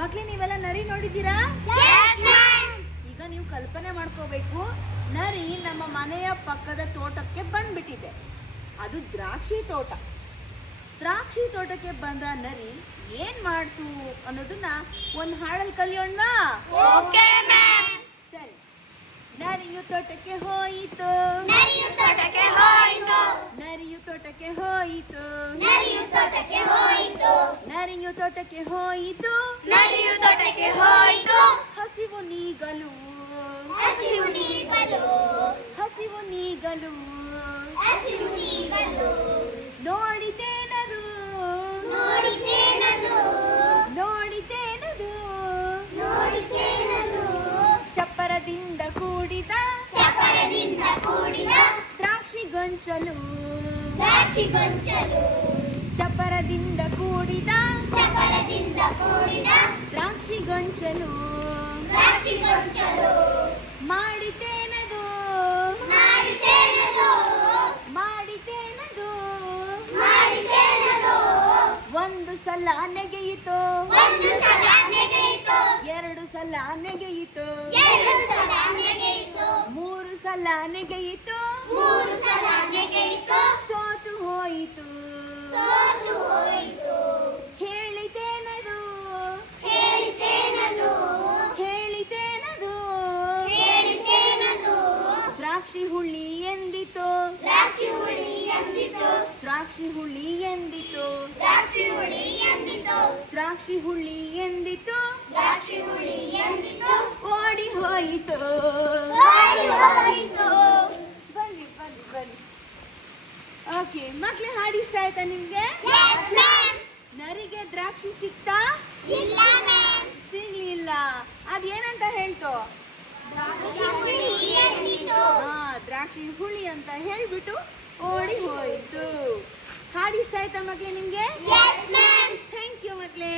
ಮಕ್ಳಿ ನೀವೆಲ್ಲ ನರಿ ನೋಡಿದ್ದೀರಾ? ಈಗ ನೀವು ಕಲ್ಪನೆ ಮಾಡ್ಕೋಬೇಕು. ನರಿ ನಮ್ಮ ಮನೆಯ ಪಕ್ಕದ ತೋಟಕ್ಕೆ ಬಂದ್ಬಿಟ್ಟಿದೆ. ಅದು ದ್ರಾಕ್ಷಿ ತೋಟ. ದ್ರಾಕ್ಷಿ ತೋಟಕ್ಕೆ ಬಂದ ನರಿ ಏನ್ ಮಾಡ್ತು ಅನ್ನೋದನ್ನ ಒಂದ್ ಹಾಡಲ್ಲಿ ಕಲಿಯೋಣ ಸರಿ. ನರಿಯು ತೋಟಕ್ಕೆ ಹೋಯಿತು. ನರಿಯು ತೋಟಕ್ಕೆ ಹೋಯಿತು. ನರಿಯು ತೋಟಕ್ಕೆ ಹೋಯಿತು. ಹಸಿವು ನೀಗಲು. ಹಸಿವು ನೀಗಲು. ಹಸಿವು ನೀಗಲು. ಚಪ್ಪರದಿಂದ ಕೂಡಿದ ನೋಡಿದೇನದು ನೋಡಿದೇನದು ನೋಡಿದೇನದು ನೋಡಿದೇನದು ಚಪ್ಪರದಿಂದ ಕೂಡಿದ. ಚಪ್ಪರದಿಂದ ಕೂಡಿದ. ದ್ರಾಕ್ಷಿ ಗೊಂಚಲು. ದ್ರಾಕ್ಷಿ ಗೊಂಚಲು. ಮಾಡಿತೇನದು. ಮಾಡಿತೇನದು. ಮಾಡಿತೇನದು. ಮಾಡಿತೇನದು. ಒಂದು ಸಲ ನೆಗೆಯಿತು ಒಂದು ಸಲ ನೆಗೆಯಿತು ಎರಡು ಸಲ ನೆಗೆಯಿತು ಎರಡು ಸಲ ನೆಗೆಯಿತು ಮೂರು ಸಲ ನೆಗೆಯಿತು ಮೂರು ಸಲ ನೆಗೆಯಿತು ಸೋತು ದ್ರಾಕ್ಷಿ ಹುಳಿ ಎಂದಿತು? ದ್ರಾಕ್ಷಿ ಹುಳಿ ಎಂದಿತು? ದ್ರಾಕ್ಷಿ ಹುಳಿ ಎಂದಿತು? ದ್ರಾಕ್ಷಿ ಹುಳಿ ಎಂದಿತು? ದ್ರಾಕ್ಷಿ ಹುಳಿ ಎಂದಿತು? ದ್ರಾಕ್ಷಿ ಹುಳಿ ಎಂದಿತು? ಓಡಿ ಹೋಯಿತು. ಓಡಿ ಹೋಯಿತು. ಬನ್ನಿ ಬನ್ನಿ ಬನ್ನಿ. ಓಕೆ ಮಕ್ಕಳೇ ಹಾಡು ಇಷ್ಟ ಆಯ್ತಾ ನಿಮಗೆ. ನರಿಗೆ ದ್ರಾಕ್ಷಿ ಸಿಕ್ತಾ? ಇಲ್ಲ ಮ್ಯಾಮ್ ಸಿಗ್ಲಿಲ್ಲ. ಅದೇನಂತ ಹೇಳ್ತು? ದ್ರಾಕ್ಷಿ ಹುಳಿ ಎಂದಿತು ಹಾ ದ್ರಾಕ್ಷಿ ಹುಳಿ ಅಂತ ಹೇಳ್ಬಿಟ್ಟು ಓಡಿ ಹೋಯ್ತು. ಹಾಡು ಇಷ್ಟ ಆಯ್ತಾ ಮಕ್ಳೇ ನಿಮ್ಗೆ. Thank you ಮಕ್ಳೇ